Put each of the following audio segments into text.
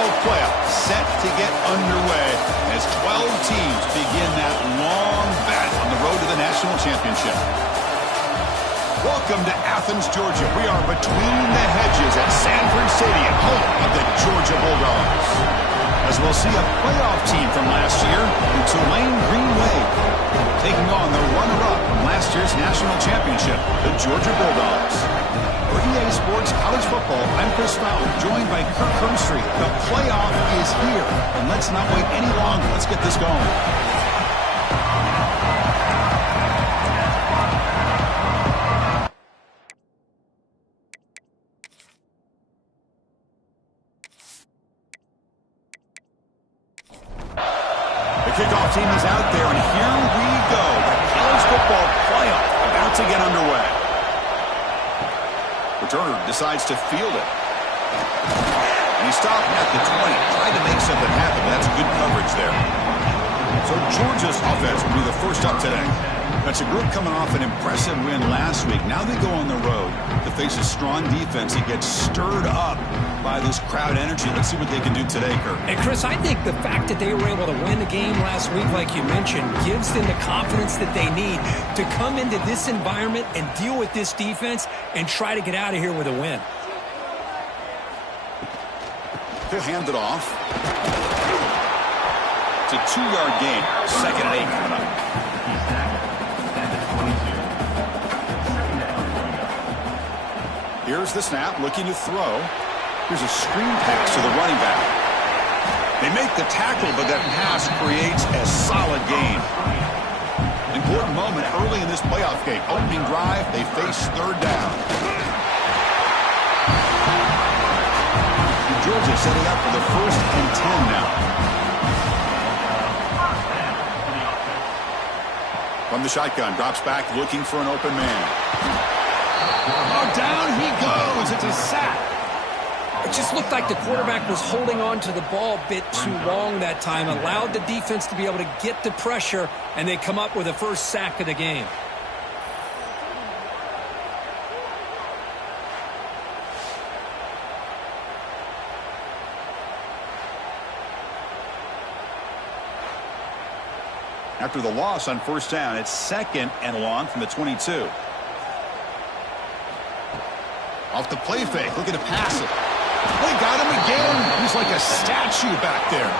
football playoff set to get underway as 12 teams begin that long battle on the road to the national championship. Welcome to Athens, Georgia. We are between the hedges at Sanford Stadium, home of the Georgia Bulldogs. As we'll see a playoff team from last year, the Tulane Green Wave, taking on the runner-up from last year's national championship, the Georgia Bulldogs. For EA Sports College Football, I'm Chris Fowler, joined by Kirk Hermstreet. The playoff is here, and let's not wait any longer. Let's get this going. The kickoff team is out there, and here we go. The college football playoff about to get underway. Returner decides to field it. And he stopped at the 20. Tried to make something happen, but that's good coverage there. So Georgia's offense will be the first up today. That's a group coming off an impressive win last week. Now they go on the road to face a strong defense that gets stirred up by this crowd energy. Let's see what they can do today, Kirk. And Chris, I think the fact that they were able to win the game last week, like you mentioned, gives them the confidence that they need to come into this environment and deal with this defense and try to get out of here with a win. They'll hand it off. It's a 2-yard gain. 2nd and 8 coming up. Here's the snap, looking to throw. Here's a screen pass to the running back. They make the tackle, but that pass creates a solid gain. Important moment early in this playoff game. Opening drive, they face 3rd down. Georgia setting up for the 1st and 10 now. From the shotgun, drops back, looking for an open man. Oh, down he goes. It's a sack. It just looked like the quarterback was holding on to the ball a bit too long that time, allowed the defense to be able to get the pressure, and they come up with the first sack of the game. After the loss on 1st down, it's 2nd and long from the 22. Off the play fake, looking to pass it. They got him again. He's like a statue back there.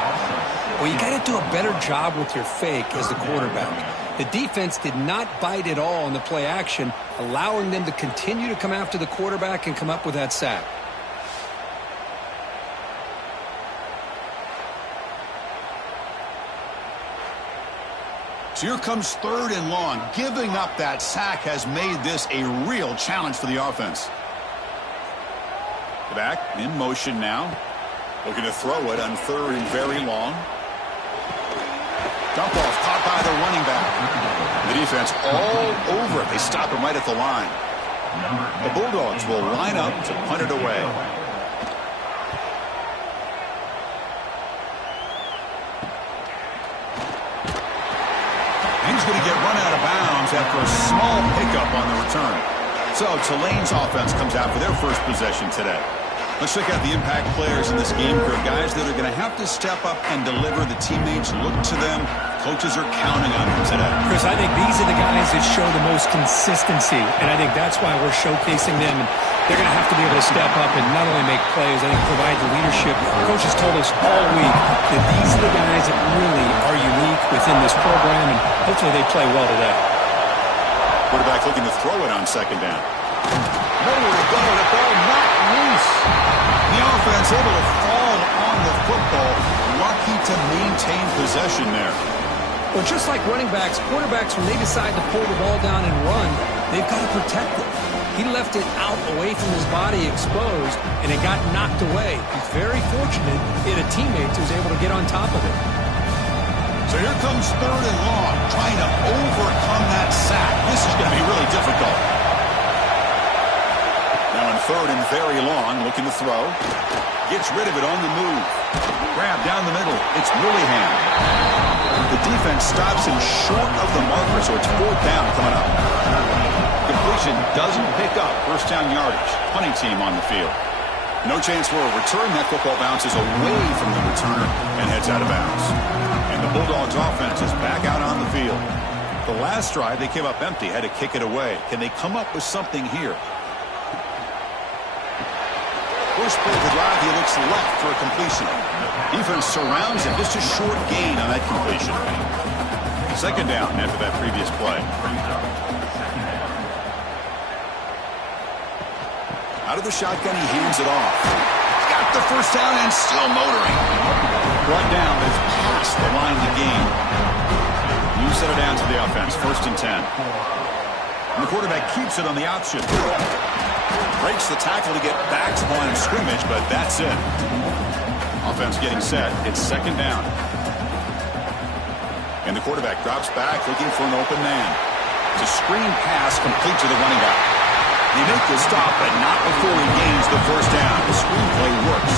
Well, you got to do a better job with your fake as the quarterback. The defense did not bite at all on the play action, allowing them to continue to come after the quarterback and come up with that sack. So here comes 3rd and long. Giving up that sack has made this a real challenge for the offense. The back in motion now. Looking to throw it on 3rd and very long. Dump off caught by the running back. The defense all over it. They stop him right at the line. The Bulldogs will line up to punt it away. He's going to get run out of bounds after a small pickup on the return. So Tulane's offense comes out for their first possession today. Let's check out the impact players in this game group. Guys that are going to have to step up and deliver. The teammates look to them. Coaches are counting on them today. Chris, I think these are the guys that show the most consistency, and I think that's why we're showcasing them. And they're going to have to be able to step up and not only make plays, I think provide the leadership. Coaches told us all week that these are the guys that really are unique within this program, and hopefully they play well today. Quarterback looking to throw it on 2nd down. Nowhere to go. The ball not loose. The offense able to fall on the football. Lucky to maintain possession there. Well, just like running backs, quarterbacks, when they decide to pull the ball down and run, they've got to protect it. He left it out away from his body exposed, and it got knocked away. He's very fortunate he had a teammate who was able to get on top of it. So here comes 3rd and long, trying to overcome that sack. This is going to be really difficult. Now in 3rd and very long, looking to throw. Gets rid of it on the move. Grab down the middle. It's Willingham. The defense stops him short of the marker, so it's 4th down coming up. Completion doesn't pick up 1st down yardage. Punting team on the field. No chance for a return. That football bounces away from the returner and heads out of bounds. And the Bulldogs offense is back out on the field. The last drive, they came up empty, had to kick it away. Can they come up with something here? First play of the drive, he looks left for a completion. Defense surrounds him. Just a short gain on that completion. Second down after that previous play. Out of the shotgun, he hands it off. Got the first down and still motoring. Brought down, but it's past the line of the game. You set it down to the offense. 1st and 10. And the quarterback keeps it on the option. Breaks the tackle to get back to the line of scrimmage, but that's it. Offense getting set. It's 2nd down. And the quarterback drops back looking for an open man. It's a screen pass complete to the running back. They make the stop, but not before he gains the first down. The screenplay works.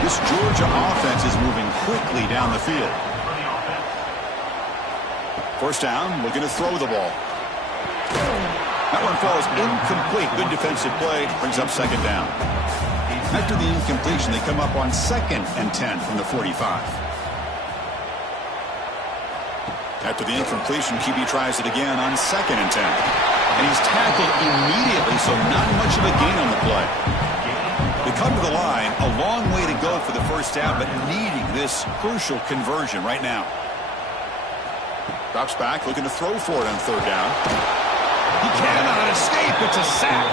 This Georgia offense is moving quickly down the field. First down, looking to throw the ball. That one falls incomplete. Good defensive play, brings up 2nd down. After the incompletion, they come up on 2nd and 10 from the 45. After the incompletion, QB tries it again on 2nd and 10. And he's tackled immediately, so not much of a gain on the play. They come to the line, a long way to go for the first down, but needing this crucial conversion right now. Drops back, looking to throw for it on 3rd down. He cannot escape. It's a sack.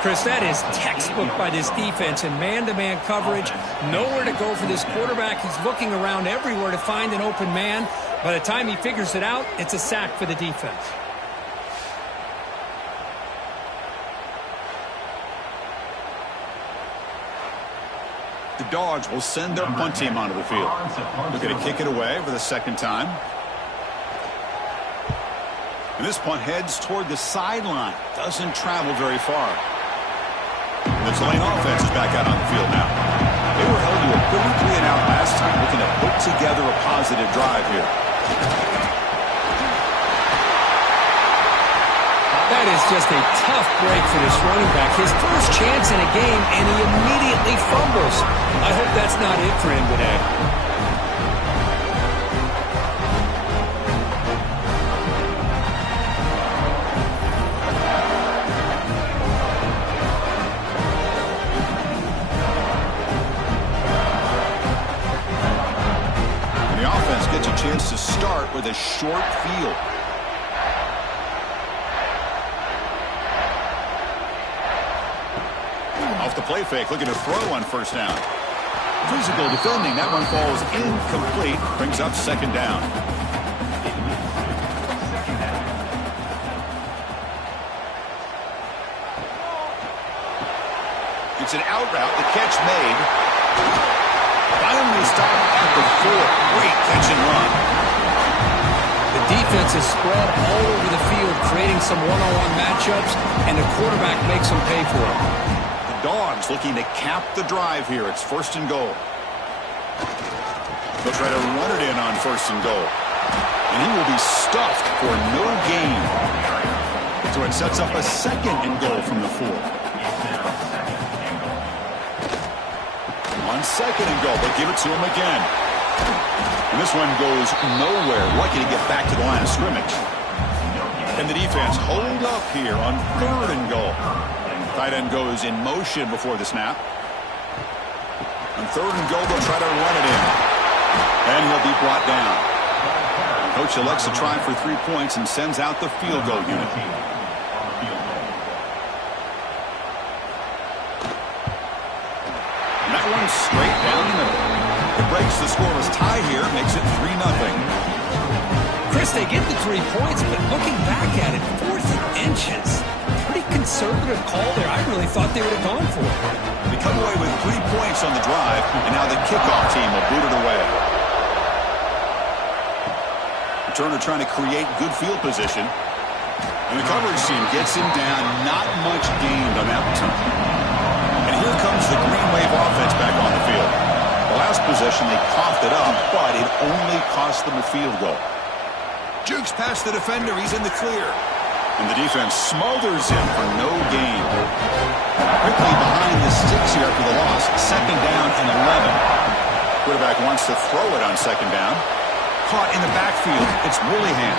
Chris, that is textbook by this defense in man-to-man coverage. Nowhere to go for this quarterback. He's looking around everywhere to find an open man. By the time he figures it out, it's a sack for the defense. The Dogs will send their punt team onto the field. They're going to kick it away for the 2nd time. And this punt heads toward the sideline. Doesn't travel very far. The Tulane offense is back out on the field now. They were held to a quick 3-and-out last time, looking to put together a positive drive here. That is just a tough break for this running back. His first chance in a game, and he immediately fumbles. I hope that's not it for him today. And the offense gets a chance to start with a short field. Off the play fake, looking to throw on 1st down. Physical defending, that one falls incomplete, brings up 2nd down. It's an out route, the catch made. Finally stopped at the 4. Great catch and run. The defense is spread all over the field, creating some one-on-one matchups, and the quarterback makes them pay for it. Dogs looking to cap the drive here. It's 1st and goal. They'll try to run it in on 1st and goal. And he will be stuffed for no gain. So it sets up a 2nd and goal from the 4. On 2nd and goal, they'll give it to him again. And this one goes nowhere. Lucky to get back to the line of scrimmage. And the defense hold up here on 3rd and goal. Tight end goes in motion before the snap. On 3rd and goal, they'll try to run it in. And he'll be brought down. Coach elects to try for 3 points and sends out the field goal unit. And that one's straight down the middle. It breaks the scoreless tie here, makes it 3-0. Chris, they get the 3 points, but looking back at it, 4th and inches. Pretty conservative call there. I really thought they would have gone for it. They come away with 3 points on the drive, and now the kickoff team will boot it away. Returner trying to create good field position. And the coverage team gets him down. Not much gained on that return. And here comes the Green Wave offense back on the field. The last possession, they coughed it up, but it only cost them a field goal. Jukes past the defender. He's in the clear. And the defense smothers him for no gain. Quickly behind the sticks here after the loss. Second down and 11. Quarterback wants to throw it on second down. Caught in the backfield. It's Willingham.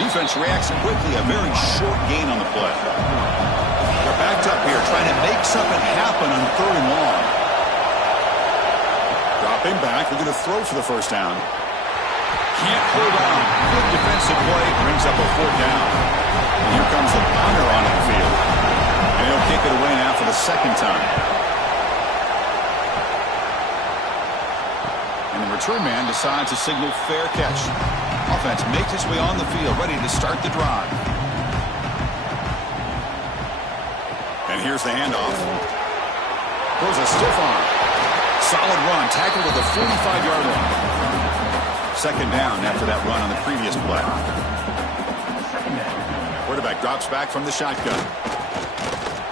Defense reacts quickly. A very short gain on the play. They're backed up here trying to make something happen on third and long. Dropping back. They're going to throw for the first down. Can't hold on. Good defensive play. Brings up a fourth down. And here comes the punter onto the field. And he'll kick it away now for the second time. And the return man decides to signal fair catch. Offense makes its way on the field, ready to start the drive. And here's the handoff. Throws a stiff arm. Solid run. Tackled at the 45-yard line. Second down after that run on the previous play. Quarterback drops back from the shotgun.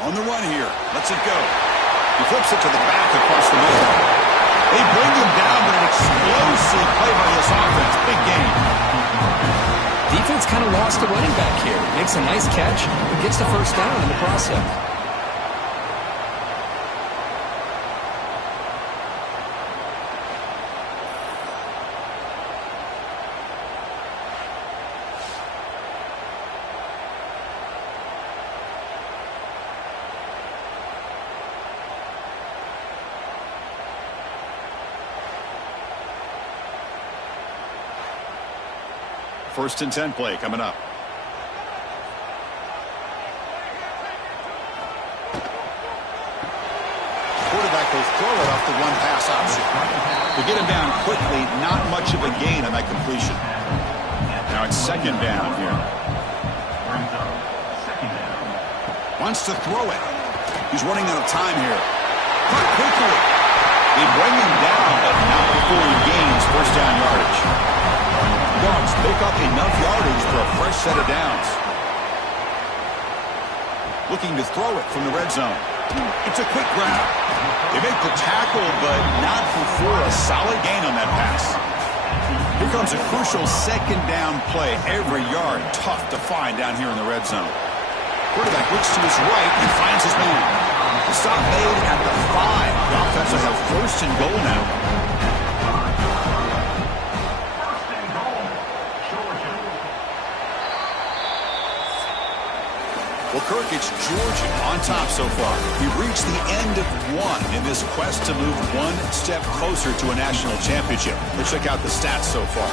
On the run here. Lets it go. He flips it to the back across the middle. They bring him down, but an explosive play by this offense. Big game. Defense kind of lost the running back here. Makes a nice catch, but gets the first down in the process. First and 10 play coming up. Quarterback will throw it off the one pass option. To get him down quickly, not much of a gain on that completion. Now it's second down here. Wants to throw it. He's running out of time here. Cut quickly. They bring him down, but not before he gains first down yardage. Dogs pick up enough yardage for a fresh set of downs. Looking to throw it from the red zone. It's a quick grab. They make the tackle, but not before a solid gain on that pass. Here comes a crucial second down play. Every yard tough to find down here in the red zone. Quarterback looks to his right and finds his man. The stop made at the 5. The offense will have first and goal now. Well, Kirk, it's Georgia on top so far. We've reached the end of one in this quest to move one step closer to a national championship. Let's check out the stats so far.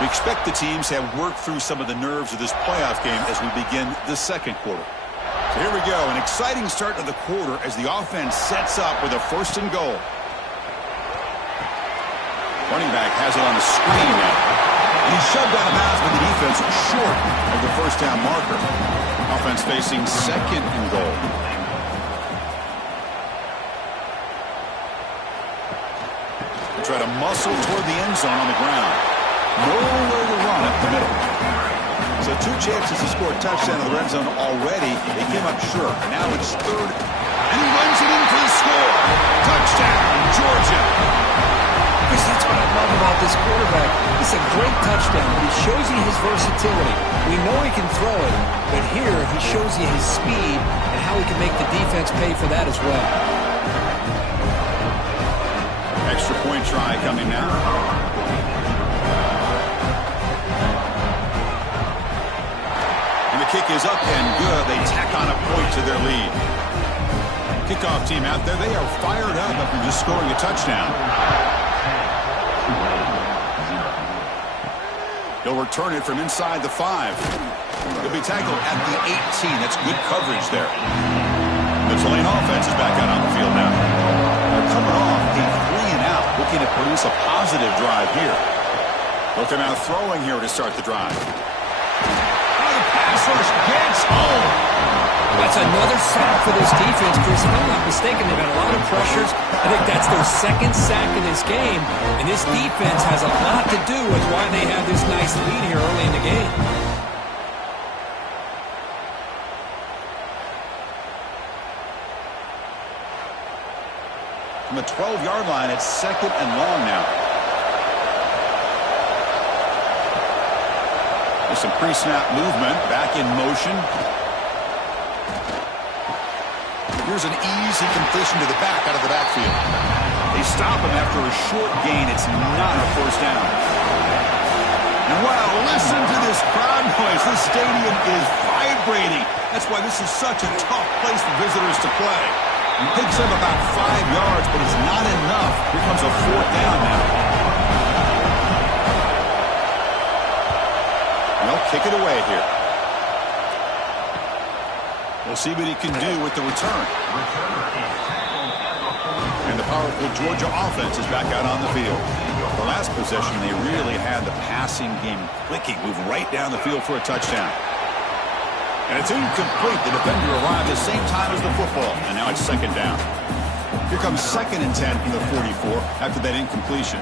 We expect the teams to have worked through some of the nerves of this playoff game as we begin the second quarter. So here we go, an exciting start to the quarter as the offense sets up with a first and goal. Running back has it on the screen now. And he's shoved out of bounds with the defense short of the first down marker. Offense facing second and goal. They try to muscle toward the end zone on the ground. Nowhere to run up the middle. So 2 chances to score a touchdown in the red zone already. They came up short. Now it's third. And he runs it in for the score. Touchdown, Georgia. Chris, that's what I love about this quarterback. It's a great touchdown, but he shows you his versatility. We know he can throw it, but here he shows you his speed and how he can make the defense pay for that as well. Extra point try coming now. And the kick is up and good. They tack on a point to their lead. Kickoff team out there, they are fired up after just scoring a touchdown. He'll return it from inside the 5. He'll be tackled at the 18. That's good coverage there. The Tulane offense is back out on the field now. They're coming off a 3 and out, looking to produce a positive drive here. Look, they're now throwing here to start the drive. Oh, the pass rush gets home. That's another sack for this defense, Chris. If I'm not mistaken, they've had a lot of pressures. I think that's their second sack in this game. And this defense has a lot to do with why they have this nice lead here early in the game. From the 12-yard line, it's second and long now. some pre-snap movement. Back in motion. Here's an easy completion to the back out of the backfield. They stop him after a short gain. It's not a first down. And wow, listen to this crowd noise. This stadium is vibrating. That's why this is such a tough place for visitors to play. He picks up about 5 yards, but it's not enough. Here comes a fourth down now. They'll kick it away here. We'll see what he can do with the return. And the powerful Georgia offense is back out on the field. The last possession, they really had the passing game clicking. Move right down the field for a touchdown. And it's incomplete. The defender arrived at the same time as the football. And now it's second down. Here comes 2nd and 10 from the 44 after that incompletion.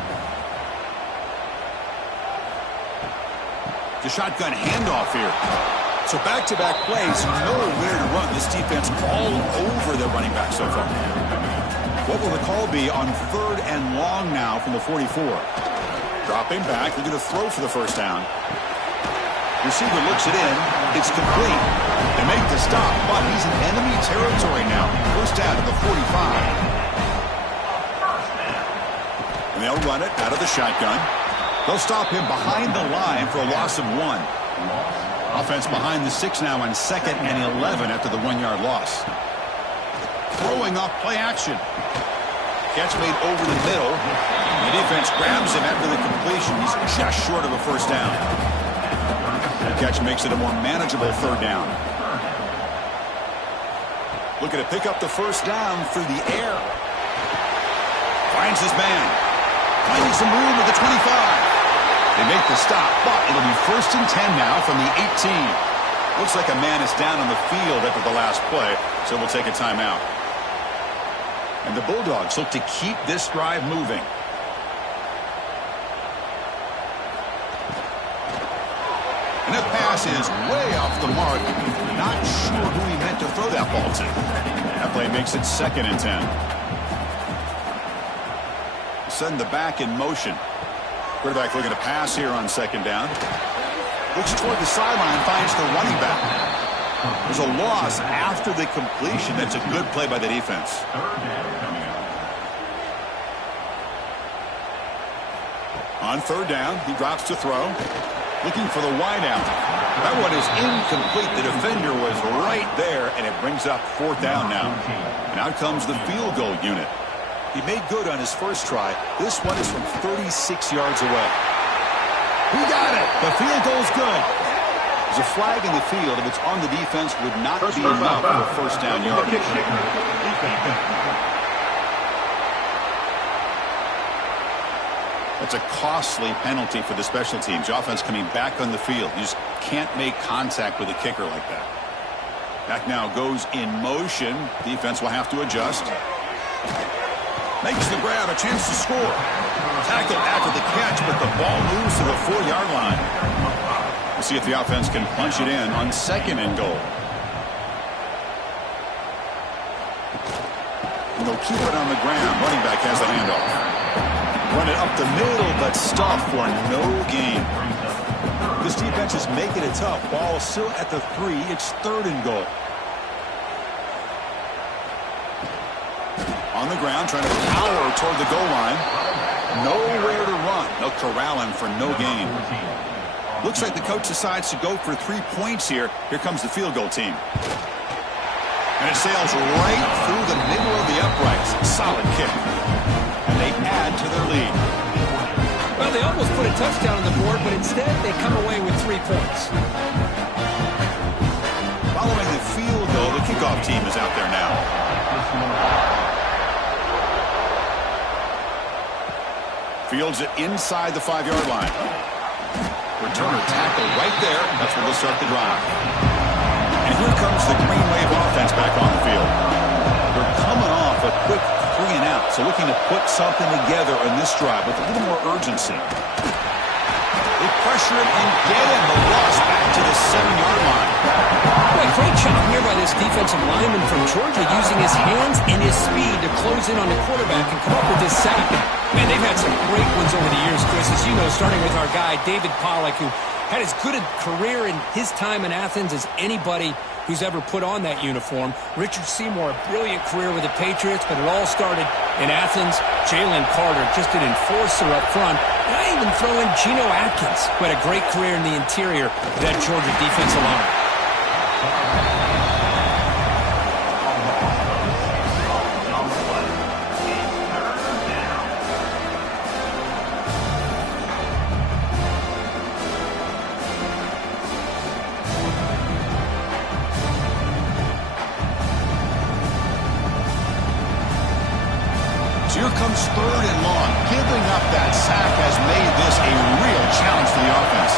The shotgun handoff here. So back-to-back plays, nowhere to run. This defense all over their running back so far. What will the call be on 3rd and long now from the 44? Dropping back, they're going to throw for the first down. Receiver looks it in. It's complete. They make the stop, but he's in enemy territory now. First down to the 45. And they'll run it out of the shotgun. They'll stop him behind the line for a loss of 1. Offense behind the 6 now on 2nd and 11 after the 1-yard loss. Throwing off play action. Catch made over the middle. The defense grabs him after the completion. He's just short of a first down. The catch makes it a more manageable 3rd down. Looking to pick up the first down through the air. Finds his man. Finding some room at the 25. They make the stop, but it'll be 1st and 10 now from the 18. Looks like a man is down on the field after the last play, so we'll take a timeout. And the Bulldogs look to keep this drive moving. And that pass is way off the mark. Not sure who he meant to throw that ball to. That play makes it 2nd and 10. Send the back in motion. Quarterback looking to pass here on 2nd down. Looks toward the sideline, finds the running back. There's a loss after the completion. That's a good play by the defense. On 3rd down, he drops to throw. Looking for the wideout. That one is incomplete. The defender was right there, and it brings up 4th down now. And out comes the field goal unit. He made good on his first try. This one is from 36 yards away. He got it. The field goal's good. There's a flag in the field. If it's on the defense, would not be enough for a first down yard. That's a costly penalty for the special teams. The offense coming back on the field. You just can't make contact with a kicker like that. Back now goes in motion. Defense will have to adjust. Makes the grab, a chance to score. Tackled after the catch, but the ball moves to the 4-yard line. We'll see if the offense can punch it in on 2nd and goal. And they'll keep it on the ground. Running back has the handoff. Run it up the middle, but stop for no gain. This defense is making it tough. Ball still at the 3. It's 3rd and goal. On the ground, trying to power toward the goal line. Nowhere to run. They'll corral him for no gain. Looks like the coach decides to go for 3 points here. Here comes the field goal team. And it sails right through the middle of the uprights. Solid kick. And they add to their lead. Well, they almost put a touchdown on the board, but instead they come away with 3 points. Following the field goal, the kickoff team is out there now. Fields it inside the 5-yard line. Returner tackle right there. That's where they'll start the drive. And here comes the Green Wave offense back on the field. They're coming off a quick 3 and out, so looking to put something together on this drive with a little more urgency. They pressure him and get him. The loss back to the 7-yard line. Boy, great job here by this defensive lineman from Georgia, using his hands and his speed to close in on the quarterback and come up with this sack. Man, they've had some great ones over the years, Chris, as you know, starting with our guy, David Pollack, who Had as good a career in his time in Athens as anybody who's ever put on that uniform. Richard Seymour, a brilliant career with the Patriots, but it all started in Athens. Jalen Carter, just an enforcer up front. And I even throw in Geno Atkins, who had a great career in the interior of that Georgia defensive line. Here comes 3rd and long. Giving up that sack has made this a real challenge for the offense.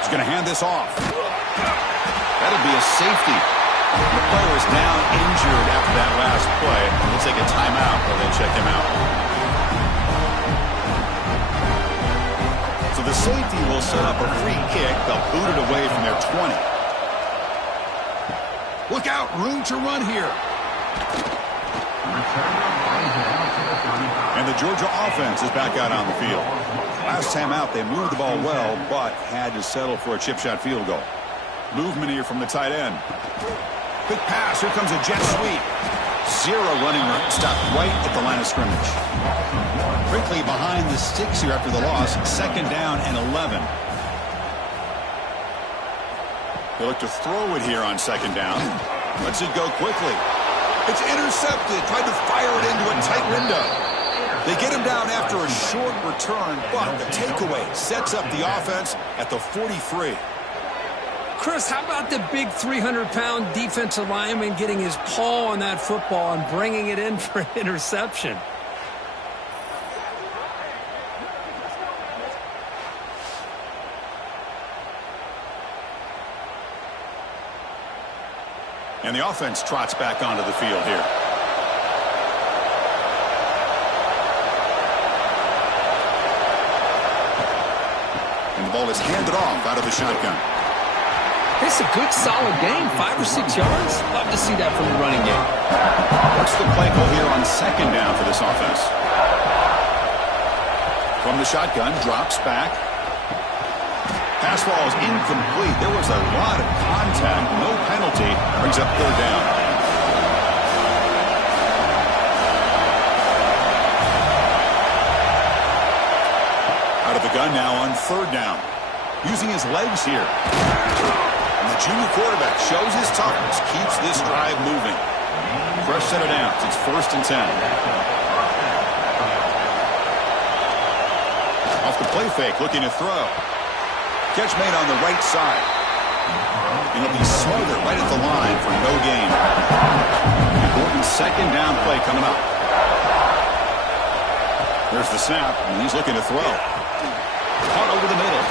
He's going to hand this off. That'll be a safety. The player is down injured after that last play. We'll take a timeout while they check him out. So the safety will set up a free kick. They'll boot it away from their 20. Look out, room to run here. And the Georgia offense is back out on the field. Last time out, they moved the ball well, but had to settle for a chip shot field goal. Movement here from the tight end. Quick pass. Here comes a jet sweep. 0 running room. Stopped right at the line of scrimmage. Quickly behind the sticks here after the loss. 2nd down and 11. They look to throw it here on 2nd down. Lets it go quickly. It's intercepted. Tried to fire it into a tight window. They get him down after a short return, but the takeaway sets up the offense at the 43. Chris, how about the big 300-pound defensive lineman getting his paw on that football and bringing it in for an interception? And the offense trots back onto the field here. And the ball is handed off out of the shotgun. It's a good, solid game. 5 or 6 yards. Love to see that from the running game. What's the play call here on 2nd down for this offense? From the shotgun, drops back. Pass ball is incomplete. There was a lot of contact. No penalty. Brings up 3rd down. Out of the gun now on 3rd down. Using his legs here. And the junior quarterback shows his toughness. Keeps this drive moving. Fresh set of downs. It's 1st and 10. Off the play fake. Looking to throw. Catch made on the right side. And it'll be smothered right at the line for no gain. Important 2nd down play coming up. There's the snap, and he's looking to throw. Caught over the middle.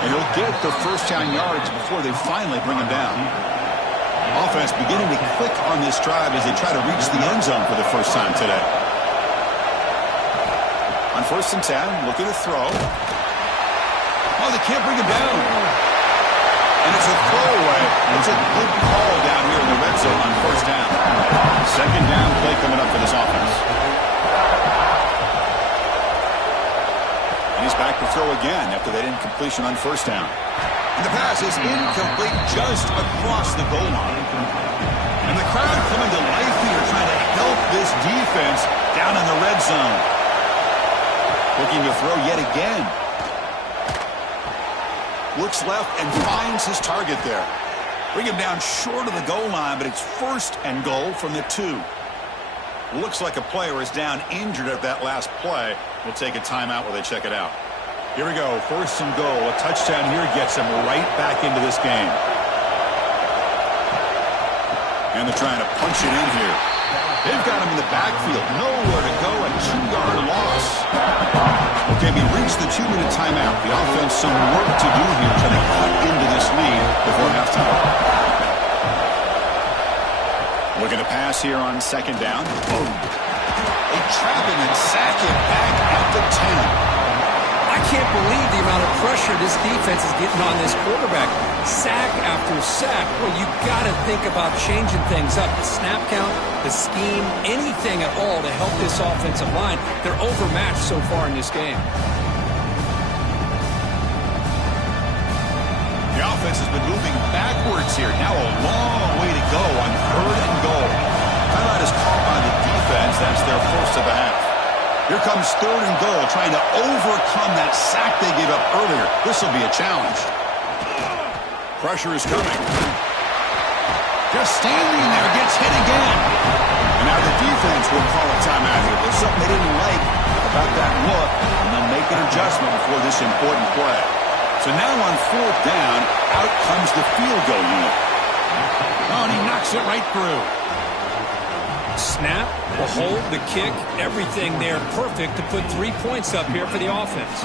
And he'll get the 1st down yards before they finally bring him down. Offense beginning to click on this drive as they try to reach the end zone for the first time today. On 1st and 10, looking to throw. Oh, they can't bring him down. And it's a throwaway. It's a good call down here in the red zone on 1st down. 2nd down play coming up for this offense. And he's back to throw again after that incompletion on 1st down. And the pass is incomplete just across the goal line. And the crowd coming to life here trying to help this defense down in the red zone. Looking to throw yet again. Looks left and finds his target there. Bring him down short of the goal line, but it's 1st and goal from the 2. Looks like a player is down injured at that last play. We'll take a timeout while they check it out. Here we go, 1st and goal. A touchdown here gets him right back into this game. And they're trying to punch it in here. They've got him in the backfield. Nowhere to go. A 2-yard loss. Okay, we reached the 2-minute timeout. The offense some work to do here trying to cut into this lead before halftime. Looking to pass here on 2nd down. Boom. They trap him and sack him back at the 10. I can't believe the amount of pressure this defense is getting on this quarterback. Sack after sack. Well, you got to think about changing things up. The snap count, the scheme, anything at all to help this offensive line. They're overmatched so far in this game. offense has been moving backwards here. Now a long way to go on 3rd and goal. Timeout is called by the defense. That's their first of the half. Here comes 3rd and goal, trying to overcome that sack they gave up earlier. This will be a challenge. Pressure is coming. Just standing there, gets hit again. And now the defense will call a timeout here. There's something they didn't like about that look, and they'll make an adjustment before this important play. So now on 4th down, out comes the field goal unit. Oh, and he knocks it right through. Snap, the hold, the kick, everything there perfect to put 3 points up here for the offense.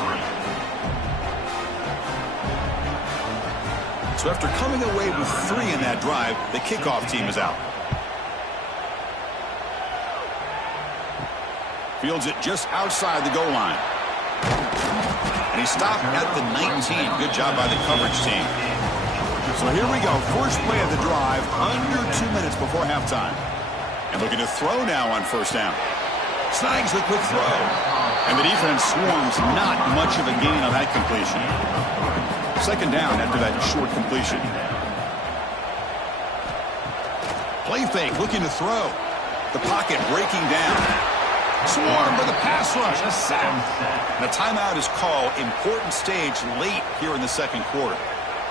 So after coming away with 3 in that drive, the kickoff team is out. Fields it just outside the goal line. And he stopped at the 19. Good job by the coverage team. So here we go. First play of the drive, under 2 minutes before halftime. And looking to throw now on 1st down. Snags the quick throw. And the defense swarms, not much of a gain on that completion. 2nd down after that short completion. Play fake, looking to throw. The pocket breaking down. Swarm for the pass rush. A sack. And a timeout is called. Important stage late here in the 2nd quarter.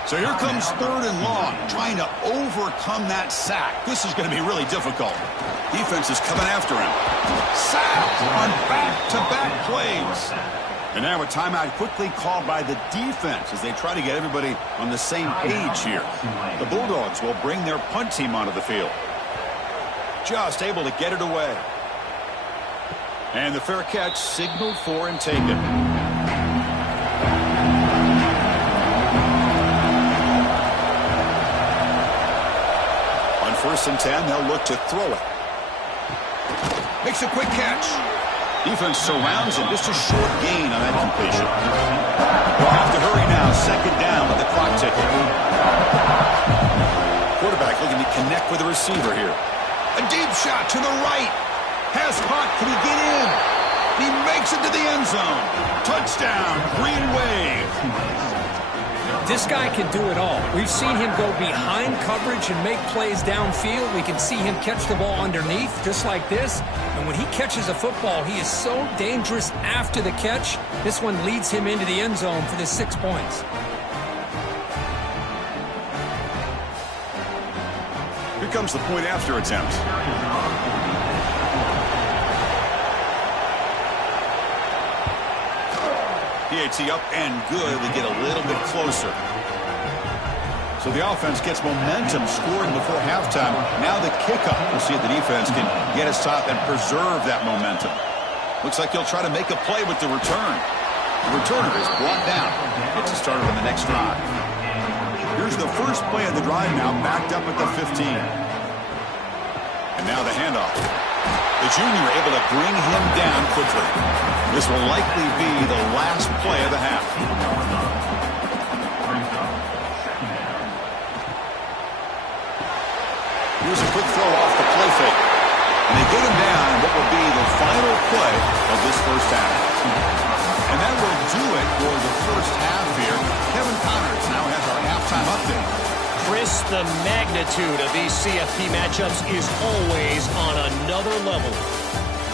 So here comes 3rd and long, trying to overcome that sack. This is going to be really difficult. Defense is coming after him. Sack on back-to-back plays. And now a timeout quickly called by the defense as they try to get everybody on the same page here. The Bulldogs will bring their punt team onto the field. Just able to get it away. And the fair catch signaled for and taken. On 1st and 10, they'll look to throw it. Makes a quick catch. Defense surrounds him. Just a short gain on that completion. They'll have to hurry now. 2nd down with the clock ticking. Quarterback looking to connect with the receiver here. A deep shot to the right. Has caught. Can he get in? He makes it to the end zone. Touchdown, Green Wave. This guy can do it all. We've seen him go behind coverage and make plays downfield. We can see him catch the ball underneath, just like this. And when he catches a football, he is so dangerous after the catch. This one leads him into the end zone for the 6 points. Here comes the point after attempt. PAT up and good. We get a little bit closer. So the offense gets momentum scoring before halftime. Now the kickoff. We'll see if the defense can get a stop and preserve that momentum. Looks like he'll try to make a play with the return. The returner is brought down. Gets it started on the next drive. Here's the first play of the drive now, backed up at the 15. And now the handoff. The junior able to bring him down quickly. This will likely be the last play of the half. Here's a quick throw off the play fake. And they get him down in what will be the final play of this first half. And that will do it for the first half here. Kevin Connors now has our halftime update. Chris, the magnitude of these CFP matchups is always on another level.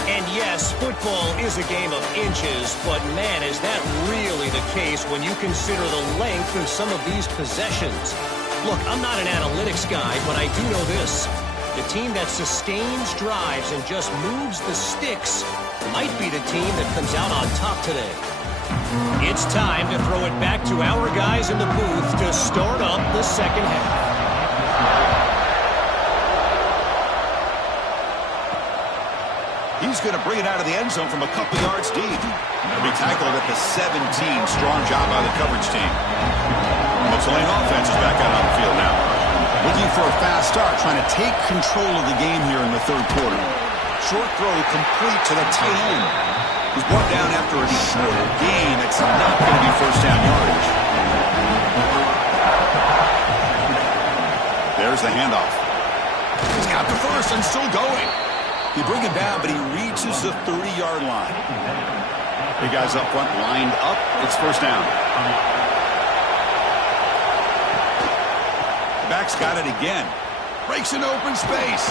And yes, football is a game of inches, but man, is that really the case when you consider the length of some of these possessions. Look, I'm not an analytics guy, but I do know this. The team that sustains drives and just moves the sticks might be the team that comes out on top today. It's time to throw it back to our guys in the booth to start up the second half. He's going to bring it out of the end zone from a couple yards deep. He'll be tackled at the 17. Strong job by the coverage team. The Tulane offense is back out on the field now. Looking for a fast start, trying to take control of the game here in the 3rd quarter. Short throw complete to the tight end. He's brought down after a short gain. It's not going to be first down yardage. There's the handoff. He's got the first and still going. You bring him down, but he reaches the 30-yard line. Big guys up front lined up. It's first down. Quarterback's got it again. Breaks an open space.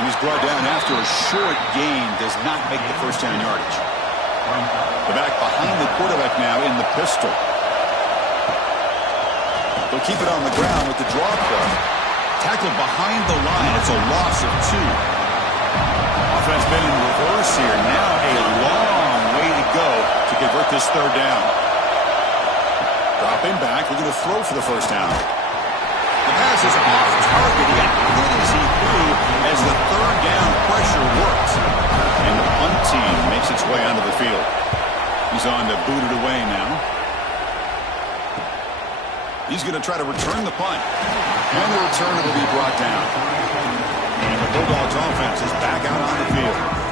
And he's brought down after a short gain. Does not make the first down yardage. The back behind the quarterback now in the pistol. They'll keep it on the ground with the draw play. Tackled behind the line. It's a loss of 2. Offense been in reverse here. Now a long way to go to convert this third down. Dropping back, looking to throw for the first down. The pass is off target. He got hit as he threw as the third down pressure worked. And the punt team makes its way onto the field. He's on to boot it away now. He's going to try to return the punt. And the return will be brought down. And the Bulldogs offense is back out on the field.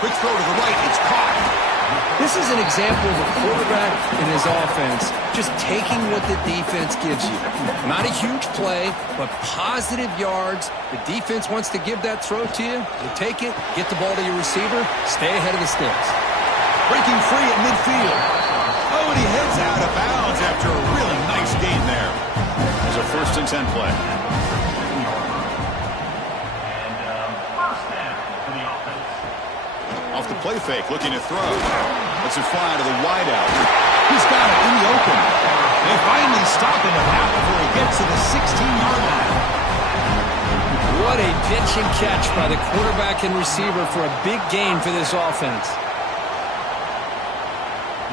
Quick throw to the right. It's caught. This is an example of a quarterback and his offense just taking what the defense gives you. Not a huge play, but positive yards. The defense wants to give that throw to you. You take it, get the ball to your receiver, stay ahead of the sticks. Breaking free at midfield. Oh, and he heads out of bounds after a really nice gain there. There's a 1st and 10 play. Off the play fake, looking to throw. Lets it fly to the wideout. He's got it in the open. They finally stop him at half before he gets to the 16-yard line. What a pitch and catch by the quarterback and receiver for a big gain for this offense.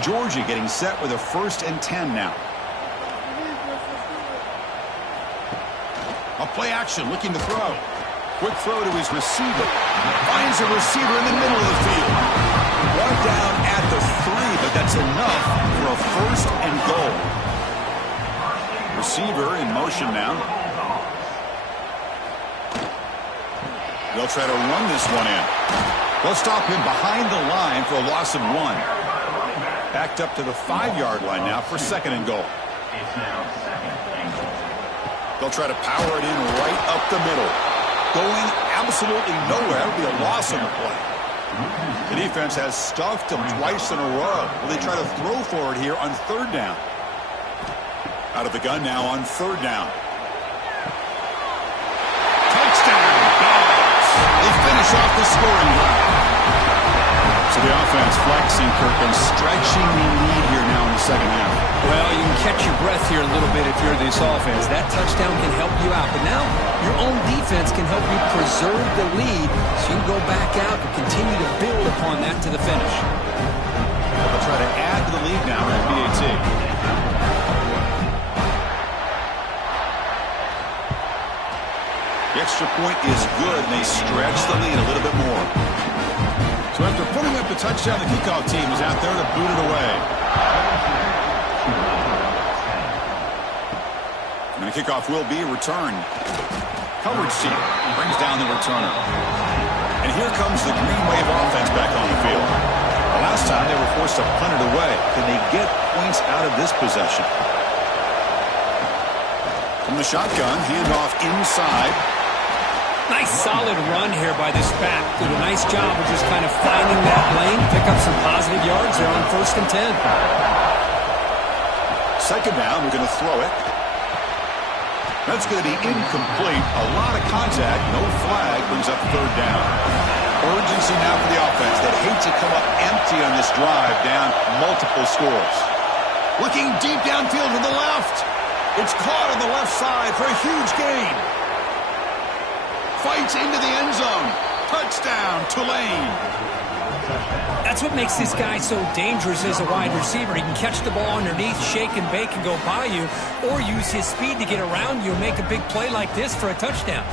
Georgia getting set with a 1st and 10 now. A play action, looking to throw. Quick throw to his receiver. Finds a receiver in the middle of the field. Brought down at the 3, but that's enough for a 1st and goal. Receiver in motion now. They'll try to run this one in. They'll stop him behind the line for a loss of 1. Backed up to the 5-yard line now for 2nd and goal. They'll try to power it in right up the middle. Going absolutely nowhere. It'll be a loss on the play. The defense has stuffed them twice in a row. Will they try to throw for it here on 3rd down? Out of the gun now on 3rd down. Touchdown, Dogs. They finish off the scoring drive. So the offense flexing, Kirk, and stretching the lead here now in the 2nd half. Well, you can catch your breath here a little bit if you're this offense. That touchdown can help you out. But now your own defense can help you preserve the lead so you can go back out and continue to build upon that to the finish. They'll try to add to the lead now at BAT. The extra point is good, and they stretch the lead a little bit more. So after putting up the touchdown, the kickoff team is out there to boot it away. And the kickoff will be returned. Coverage team brings down the returner. And here comes the Green Wave offense back on the field. The last time they were forced to punt it away. Can they get points out of this possession? From the shotgun, handoff inside. Nice solid run here by this back. Did a nice job of just kind of finding that lane, pick up some positive yards there on 1st and 10. 2nd down, we're going to throw it. That's going to be incomplete. A lot of contact, no flag, brings up 3rd down. Urgency now for the offense that hate to come up empty on this drive, down multiple scores. Looking deep downfield to the left. It's caught on the left side for a huge gain. Fights into the end zone. Touchdown, Tulane. That's what makes this guy so dangerous as a wide receiver. He can catch the ball underneath, shake and bake and go by you, or use his speed to get around you and make a big play like this for a touchdown.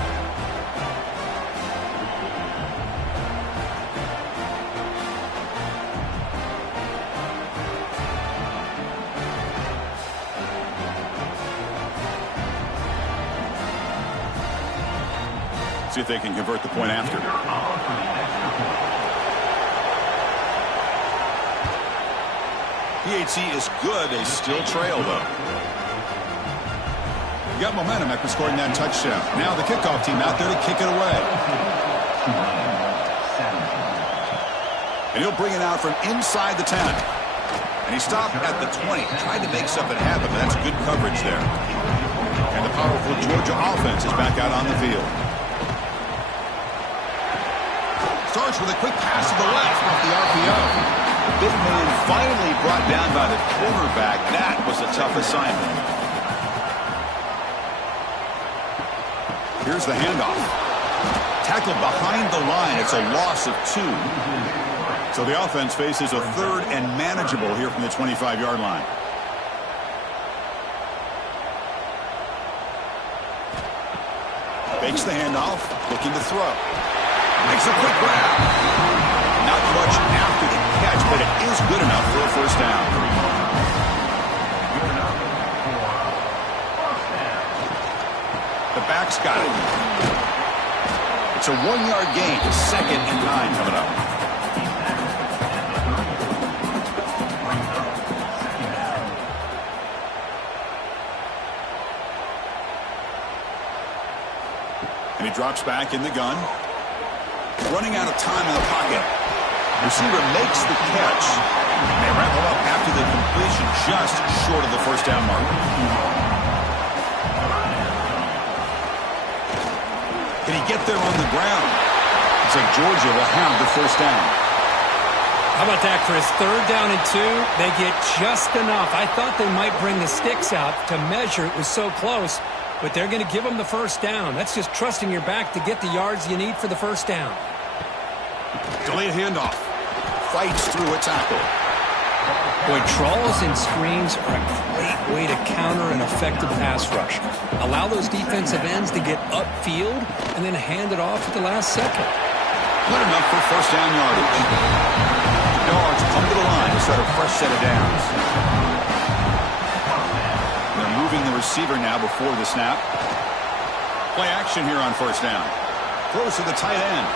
See if they can convert the point after. PAT is good. They still trail, though. You got momentum after scoring that touchdown. Now the kickoff team out there to kick it away. And he'll bring it out from inside the 10. And he stopped at the 20. Tried to make something happen, but that's good coverage there. And the powerful Georgia offense is back out on the field. Starts with a quick pass to the left off the RPO. Big man finally brought down by the quarterback. That was a tough assignment. Here's the handoff. Tackled behind the line. It's a loss of 2. So the offense faces a 3rd and manageable here from the 25-yard line. Fakes the handoff. Looking to throw. Makes a quick grab. Not much after the catch, but it is good enough for a first down. The back's got it. It's a 1-yard gain. 2nd and 9 coming up. And he drops back in the gun. Running out of time in the pocket. Receiver makes the catch. They wrap him up after the completion, just short of the first down mark. Can he get there on the ground? Looks like Georgia will have the first down. How about that, Chris? 3rd down and 2. They get just enough. I thought they might bring the sticks out to measure. It was so close. But they're going to give them the first down. That's just trusting your back to get the yards you need for the first down. Delayed handoff. Fights through a tackle. Boy, trawls and screens are a great way to counter an effective pass rush. Allow those defensive ends to get upfield and then hand it off at the last second. Good enough for first down yardage. Dogs come to the line to start a fresh set of downs. They're moving the receiver now before the snap. Play action here on first down. Throws to the tight end.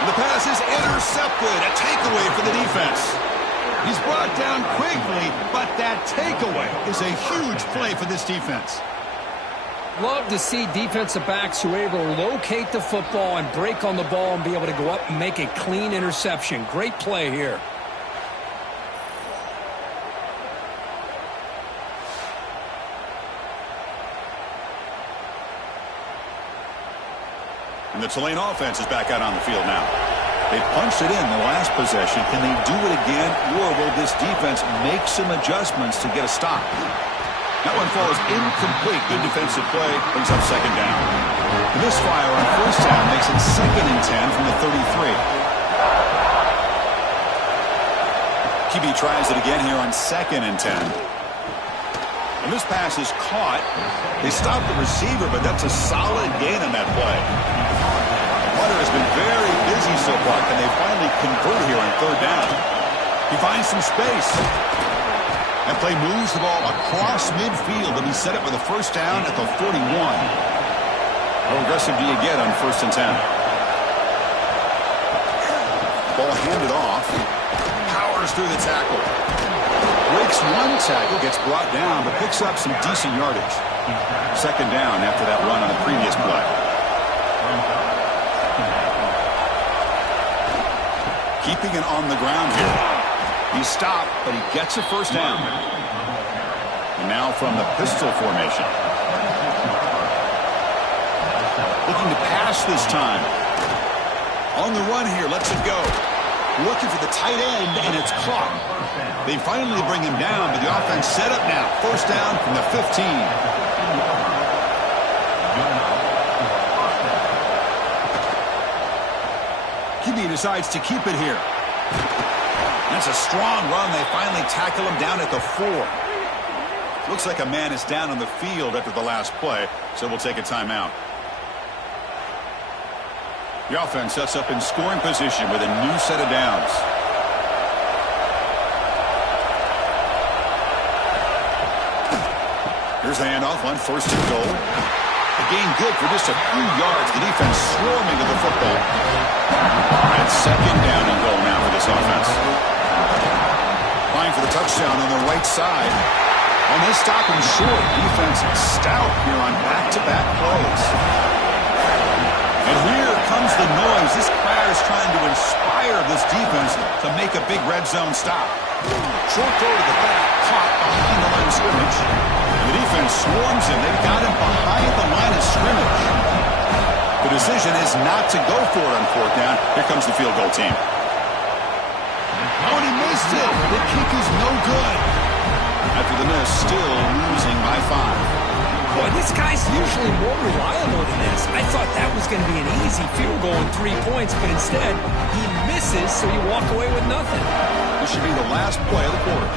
And the pass is intercepted. A takeaway for the defense. He's brought down quickly, but that takeaway is a huge play for this defense. Love to see defensive backs who are able to locate the football and break on the ball and be able to go up and make a clean interception. Great play here. And the Tulane offense is back out on the field now. They punched it in the last possession. Can they do it again, or will this defense make some adjustments to get a stop? That one falls incomplete. Good defensive play. Brings up second down. The misfire on first down makes it 2nd and 10 from the 33. QB tries it again here on 2nd and 10. And this pass is caught. They stop the receiver, but that's a solid gain on that play. Hunter has been very busy so far. Can they finally convert here on 3rd down? He finds some space. That play moves the ball across midfield, and he set up with a first down at the 41. How aggressive do you get on 1st and 10? Ball handed off. Powers through the tackle. Breaks one tackle, gets brought down, but picks up some decent yardage. 2nd down after that run on the previous play. Keeping it on the ground here. He stopped, but he gets a first down. And now from the pistol formation. Looking to pass this time. On the run here, lets it go. Looking for the tight end, and it's caught. They finally bring him down, but the offense set up now. First down from the 15. QB decides to keep it here. That's a strong run. They finally tackle him down at the 4. Looks like a man is down on the field after the last play, so we'll take a timeout. The offense sets up in scoring position with a new set of downs. Here's the handoff on 1st and goal. A gain good for just a few yards. The defense swarming to the football. And 2nd down and goal now for this offense. Applying for the touchdown on the right side. And they stop him short. Defense stout here on back-to-back plays. And here comes the noise. This crowd is trying to inspire this defense to make a big red zone stop. Short throw to the back, caught behind the line of scrimmage. And the defense swarms him. They've got him behind the line of scrimmage. The decision is not to go for it on fourth down. Here comes the field goal team. Oh, and he missed it. The kick is no good. After the miss, still losing by 5. Boy, this guy's usually more reliable than this. I thought that was going to be an easy field goal and 3 points, but instead, he misses, so you walk away with nothing. This should be the last play of the quarter.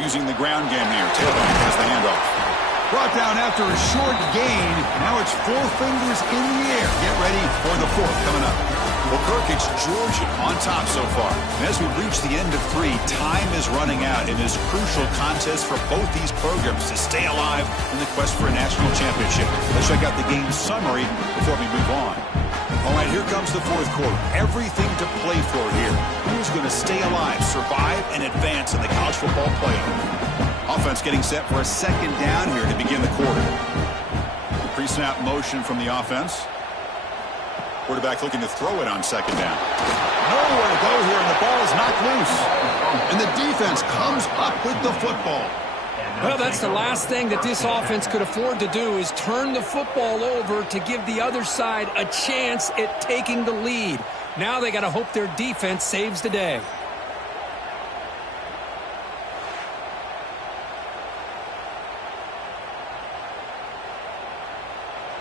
Using the ground game here. Tailback has the handoff. Brought down after a short gain. Now it's 4 fingers in the air. Get ready for the 4th coming up. Well, Kirk, it's Georgia on top so far. And as we reach the end of 3, time is running out in this crucial contest for both these programs to stay alive in the quest for a national championship. Let's check out the game summary before we move on. All right, here comes the 4th quarter. Everything to play for here. Who's going to stay alive, survive, and advance in the college football playoff? Offense getting set for a 2nd down here to begin the quarter. Pre-snap motion from the offense. Quarterback looking to throw it on 2nd down. Nowhere to go here, and the ball is knocked loose. And the defense comes up with the football. Well, that's the last thing that this offense could afford to do is turn the football over to give the other side a chance at taking the lead. Now they got to hope their defense saves the day.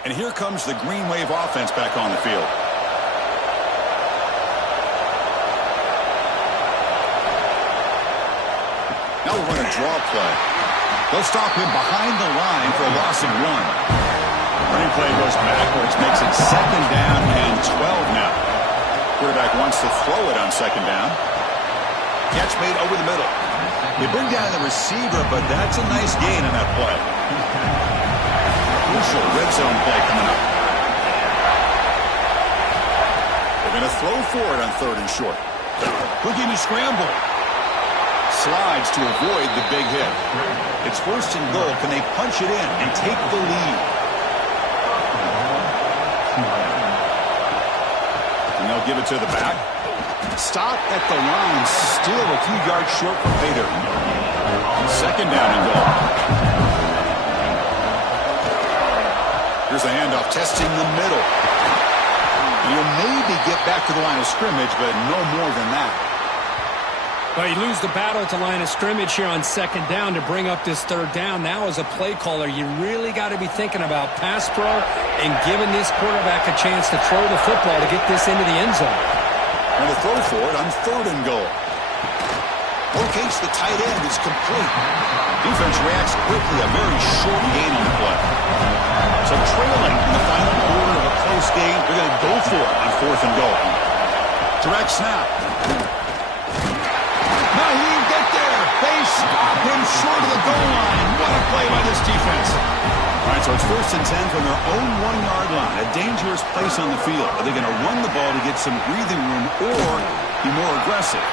And here comes the Green Wave offense back on the field. Now we're going to draw play. They'll stop him behind the line for a loss of 1. Running play goes backwards, makes it 2nd down and 12 now. Quarterback wants to throw it on 2nd down. Catch made over the middle. They bring down the receiver, but that's a nice gain on that play. Crucial red zone play coming up. They're going to throw for it on 3rd and short. Looking to scramble. Slides to avoid the big hit. It's 1st and goal. Can they punch it in and take the lead? And they'll give it to the back. Stop at the line. Still a few yards short for Pater. 2nd down and goal. Here's the handoff, testing the middle. You'll maybe get back to the line of scrimmage, but no more than that. Well, you lose the battle at the line of scrimmage here on 2nd down to bring up this 3rd down. Now as a play caller, you really got to be thinking about pass pro and giving this quarterback a chance to throw the football to get this into the end zone. And to throw for it on 3rd and goal. Locates the tight end is complete. Defense reacts quickly, a very short gain on the play. So trailing in the final quarter of a close game, they're going to go for it on 4th and goal. Direct snap. No, he didn't get there. They stop him short of the goal line. What a play by this defense. All right, so it's 1st and 10 from their own 1-yard line. A dangerous place on the field. Are they going to run the ball to get some breathing room or be more aggressive?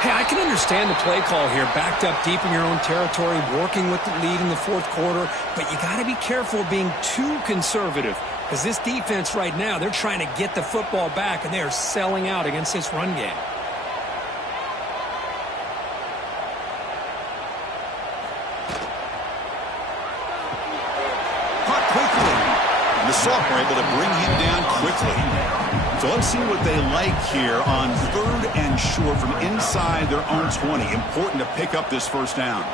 Hey, I can understand the play call here, backed up deep in your own territory, working with the lead in the 4th quarter, but you got to be careful of being too conservative because this defense right now, they're trying to get the football back, and they are selling out against this run game. Caught quickly. And the sophomore able to bring him down quickly. So let's see what they like here on 3rd and short from inside their own 20. Important to pick up this 1st down.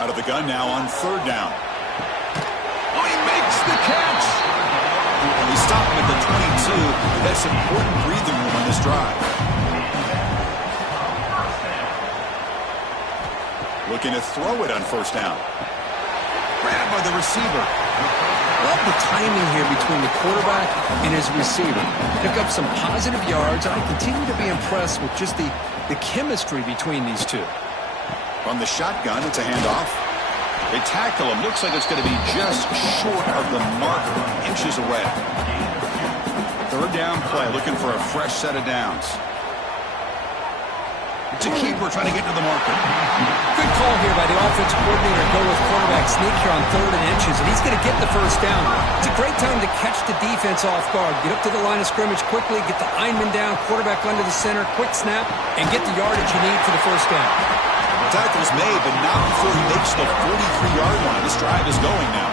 Out of the gun now on 3rd down. Oh, he makes the catch. And they stop him at the 22. That's important breathing room on this drive. Looking to throw it on 1st down. Grabbed by the receiver. Love the timing here between the quarterback and his receiver. Pick up some positive yards. I continue to be impressed with just the chemistry between these two. From the shotgun, it's a handoff. They tackle him. Looks like it's going to be just short of the marker, inches away. 3rd down play, looking for a fresh set of downs. It's a keeper trying to get to the marker. Good call here by the offensive coordinator. Go with quarterback sneak here on 3rd and inches, and he's going to get the first down. It's a great time to catch the defense off guard. Get up to the line of scrimmage quickly, get the lineman down, quarterback under the center, quick snap, and get the yardage you need for the first down. The tackle's made, but not before he makes the 43-yard line. This drive is going now.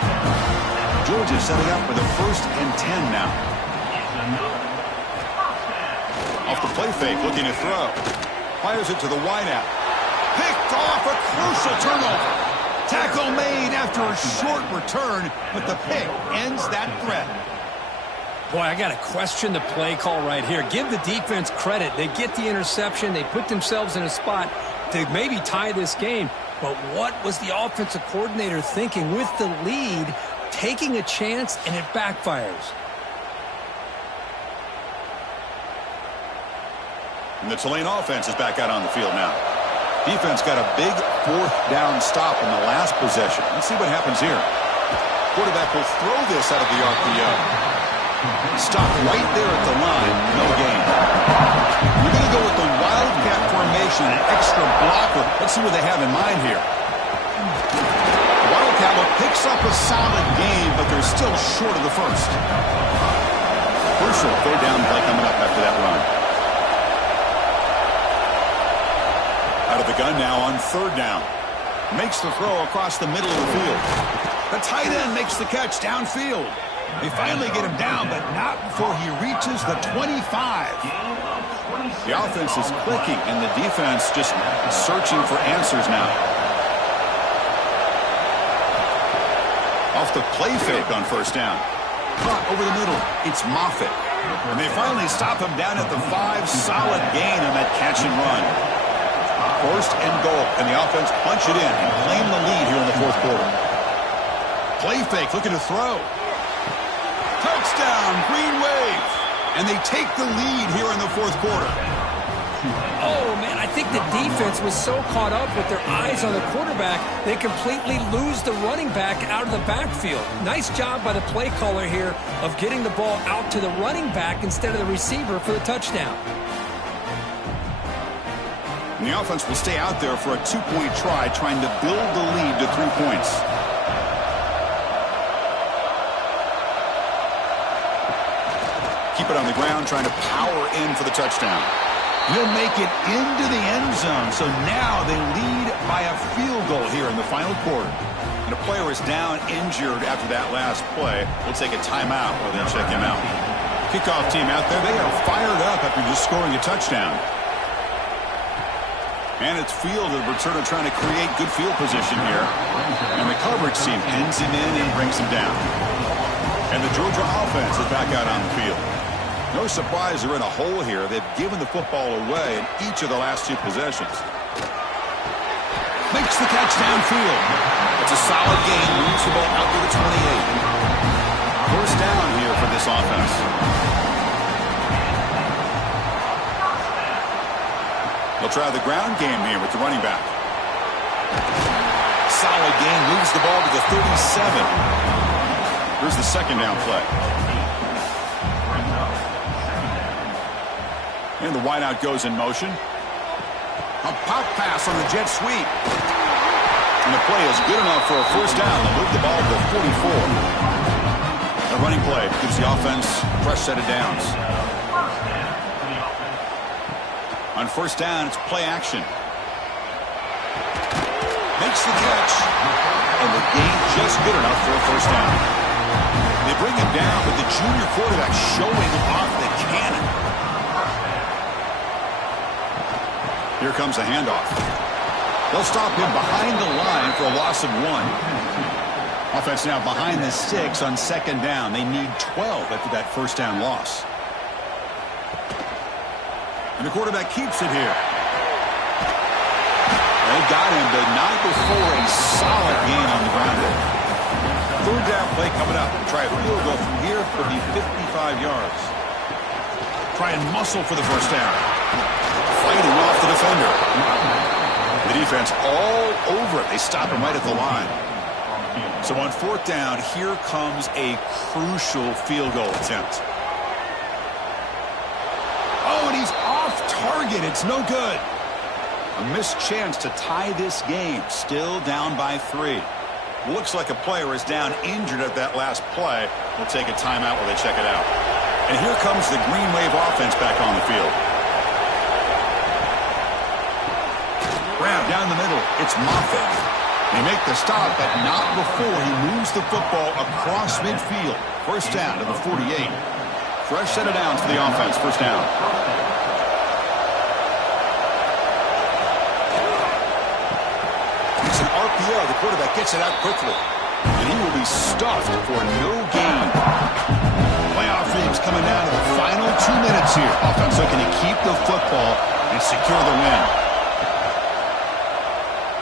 Georgia setting up for the 1st and 10 now. Off the play fake, looking to throw. Fires it to the wideout. Picked off, a crucial turnover. Tackle made after a short return, but the pick ends that threat. Boy, I got to question the play call right here. Give the defense credit. They get the interception. They put themselves in a spot to maybe tie this game. But what was the offensive coordinator thinking with the lead, taking a chance, and it backfires? And the Tulane offense is back out on the field now. Defense got a big 4th down stop in the last possession. Let's see what happens here. Quarterback will throw this out of the RPO. Stop right there at the line. No gain. We're going to go with the wildcat formation, an extra blocker. Let's see what they have in mind here. Wildcat picks up a solid gain, but they're still short of the first. Crucial 3rd down play coming up after that run. Out of the gun now on 3rd down. Makes the throw across the middle of the field. The tight end makes the catch downfield. They finally get him down, but not before he reaches the 25. The offense is clicking, and the defense just searching for answers now. Off the play fake on 1st down. Caught over the middle. It's Moffitt. And they finally stop him down at the 5. Solid gain on that catch and run. 1st and goal, and the offense punch it in and claim the lead here in the 4th quarter. Play fake, looking to throw. Touchdown, Green Wave. And they take the lead here in the 4th quarter. Oh, man, I think the defense was so caught up with their eyes on the quarterback, they completely lose the running back out of the backfield. Nice job by the play caller here of getting the ball out to the running back instead of the receiver for the touchdown. And the offense will stay out there for a 2-point try, trying to build the lead to 3 points. Keep it on the ground, trying to power in for the touchdown. He'll make it into the end zone, so now they lead by a field goal here in the final quarter. And a player is down injured after that last play. We'll take a timeout while they check him out. Kickoff team out there, they are fired up after just scoring a touchdown. And it's field of return trying to create good field position here. And the coverage team pins him in and brings him down. And the Georgia offense is back out on the field. No surprise they're in a hole here. They've given the football away in each of the last 2 possessions. Makes the catch downfield. It's a solid gain. Moves the ball out to the 28. 1st down here for this offense. They'll try the ground game here with the running back. Solid gain, moves the ball to the 37. Here's the 2nd down play. And the wideout goes in motion. A pop pass on the jet sweep. And the play is good enough for a 1st down. They'll move the ball to the 44. The running play gives the offense a fresh set of downs. On 1st down, it's play action. Makes the catch. And the gain just good enough for a 1st down. They bring him down, but the junior quarterback showing off the cannon. Here comes a handoff. They'll stop him behind the line for a loss of 1. Offense now behind the 6 on 2nd down. They need 12 after that 1st down loss. And the quarterback keeps it here. They got him, but not before a solid gain on the ground. 3rd down play coming up. Try a field goal from here for the 55 yards. Try and muscle for the 1st down. Fighting off the defender. The defense all over it. They stop him right at the line. So on 4th down, here comes a crucial field goal attempt. Oh, and he's off target. It's no good. A missed chance to tie this game. Still down by 3. Looks like a player is down injured at that last play. We'll take a timeout while they check it out. And here comes the Green Wave offense back on the field. Grab down the middle. It's Moffitt. They make the stop, but not before he moves the football across midfield. First down to the 48. Fresh set of downs for the offense. First down. It's an RPO. The quarterback gets it out quickly. And he will be stuffed for no gain. Playoff games coming down to the final 2 minutes here. Offense looking to keep the football and secure the win.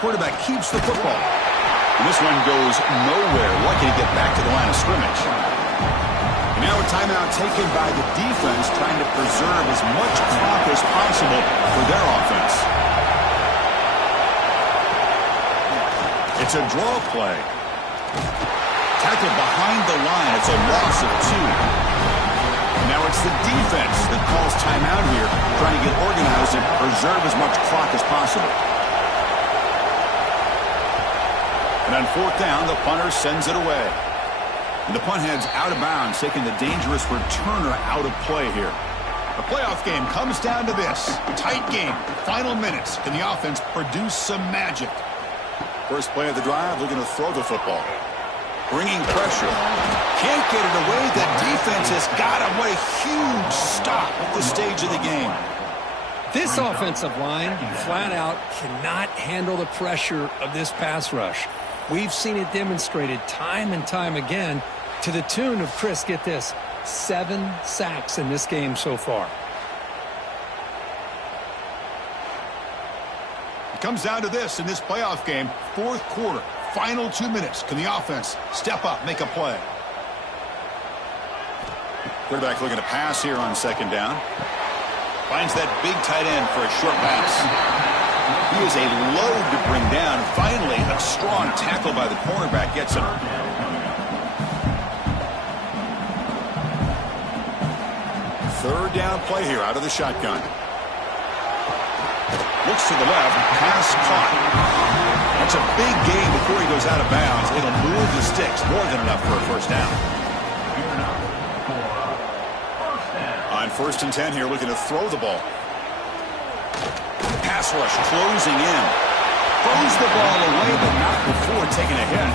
Quarterback keeps the football. And this one goes nowhere. Lucky to get back to the line of scrimmage. And now a timeout taken by the defense, trying to preserve as much clock as possible for their offense. It's a draw play. Tackled behind the line. It's a loss of 2. And now it's the defense that calls timeout here, trying to get organized and preserve as much clock as possible. And on fourth down, the punter sends it away. And the punt heads out of bounds, taking the dangerous returner out of play here. The playoff game comes down to this. Tight game. Final minutes. Can the offense produce some magic? First play of the drive, looking to throw the football. Bringing pressure. Can't get it away. The defense has got him. What a huge stop at this stage of the game. This offensive line, flat out, cannot handle the pressure of this pass rush. We've seen it demonstrated time and time again to the tune of, Chris, get this, 7 sacks in this game so far. It comes down to this in this playoff game. Fourth quarter, final 2 minutes. Can the offense step up, make a play? Quarterback looking to pass here on second down. Finds that big tight end for a short pass. He is a load to bring down. Finally, a strong tackle by the cornerback gets him. Third down play here out of the shotgun. Looks to the left. Pass caught. That's a big gain before he goes out of bounds. It'll move the sticks. More than enough for a first down. On 1st and 10 here, looking to throw the ball. Pass rush closing in. Throws the ball away, but not before taking a hit.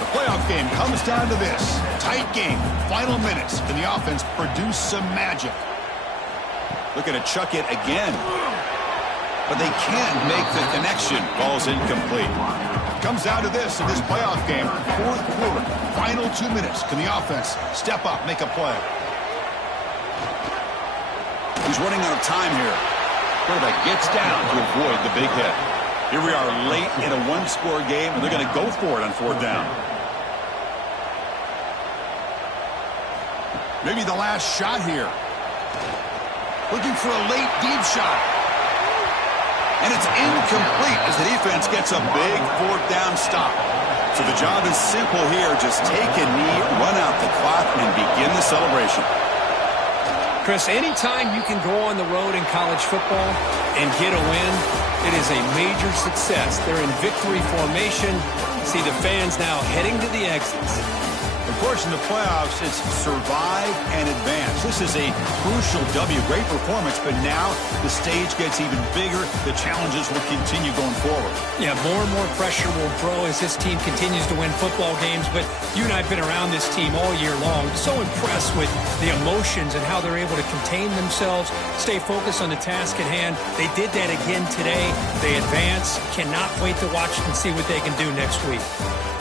The playoff game comes down to this. Tight game. Final minutes. Can the offense produce some magic? Looking to chuck it again. But they can't make the connection. Ball's incomplete. Comes down to this in this playoff game. Fourth quarter. Final 2 minutes. Can the offense step up, make a play? He's running out of time here. Quarterback gets down to avoid the big hit. Here we are late in a one-score game, and they're going to go for it on fourth down. Maybe the last shot here. Looking for a late deep shot. And it's incomplete as the defense gets a big fourth down stop. So the job is simple here. Just take a knee, run out the clock, and begin the celebration. Chris, anytime you can go on the road in college football and get a win, it is a major success. They're in victory formation. See the fans now heading to the exits. Of course, in the playoffs, it's survive and advance. This is a crucial W. Great performance, but now the stage gets even bigger. The challenges will continue going forward. Yeah, more and more pressure will grow as this team continues to win football games. But you and I have been around this team all year long. So impressed with the emotions and how they're able to contain themselves, stay focused on the task at hand. They did that again today. They advance. Cannot wait to watch and see what they can do next week.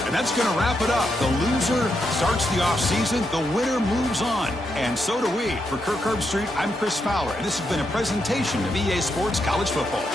And that's going to wrap it up. The loser starts the offseason. The winner moves on. And so do we. For Kirk Herbstreit, I'm Chris Fowler. And this has been a presentation of EA Sports College Football.